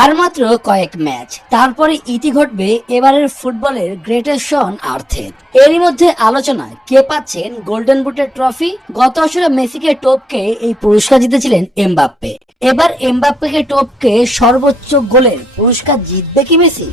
আর মাত্র কয়েক ম্যাচ, তারপরে ইতি ঘটবে এবারের ফুটবলের গ্রেটেস্ট শন আর্থের। এরই মধ্যে আলোচনা কে পাচ্ছেন গোল্ডেন বুটের ট্রফি। গত আসরে মেসিকে টপকে এই পুরস্কার জিতেছিলেন এমবাপ্পে। এবার এমবাপ্পেকে টপকে সর্বোচ্চ গোলের পুরস্কার জিতবে কি মেসি?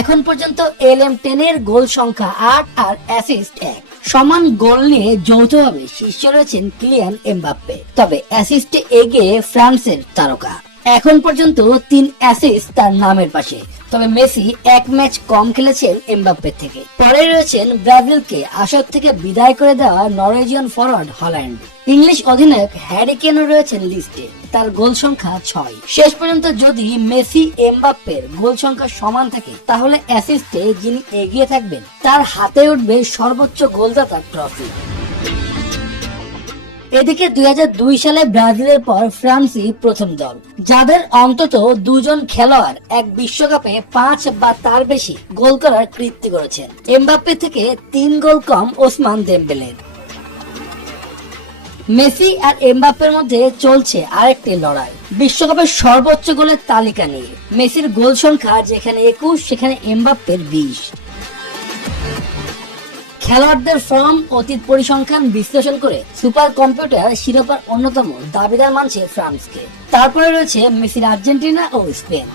এখন পর্যন্ত LM10 এর গোল সংখ্যা 8 আর অ্যাসিস্ট 1। সমান গোল নিয়ে যৌথভাবে শীর্ষে রয়েছেন কিলিয়ান এমবাপ্পে, তবে অ্যাসিস্টে এগিয়ে ফ্রান্সের তারকা। এখন পর্যন্ত 3 অ্যাসিস্ট তার নামের পাশে, তবে মেসি এক ম্যাচ কম খেলেছেন এমবাপ্পের থেকে। পরে রয়েছেন ব্রাজিলকে আসর থেকে বিদায় করে দেওয়া নরওয়েজিয়ান ফরওয়ার্ড হল্যান্ড। ইংলিশ অধিনায়ক হ্যারি কেনও রয়েছেন লিস্টে, তার গোল সংখ্যা 6। শেষ পর্যন্ত যদি মেসি এমবাপ্পের গোল সংখ্যা সমান থাকে, তাহলে অ্যাসিস্টে যিনি এগিয়ে থাকবেন তার হাতে উঠবে সর্বোচ্চ গোলদাতার ট্রফি। এদিকে 2002 সালে ব্রাজিলের পর ফ্রান্সই প্রথম দল যাদের অন্তত 2 জন খেলোয়াড় এক বিশ্বকাপে 5 বা তার বেশি গোল করার কৃতিত্ব করেছেন। এমবাপ্পে থেকে 3 গোল কম ওসমান দেমবেলের। মেসি আর এমবাপ্পের মধ্যে চলছে আরেকটি লড়াই বিশ্বকাপের সর্বোচ্চ গোলের তালিকা নিয়ে। মেসির গোল সংখ্যা যেখানে 21, সেখানে এমবাপ্পের 20। খেলোয়াড়দের ফর্ম, অতীত পরিসংখ্যান বিশ্লেষণ করে সুপার কম্পিউটার শিরোপার অন্যতম দাবিদার মানছে ফ্রান্সকে। তারপরে রয়েছে মেসির আর্জেন্টিনা ও স্পেন।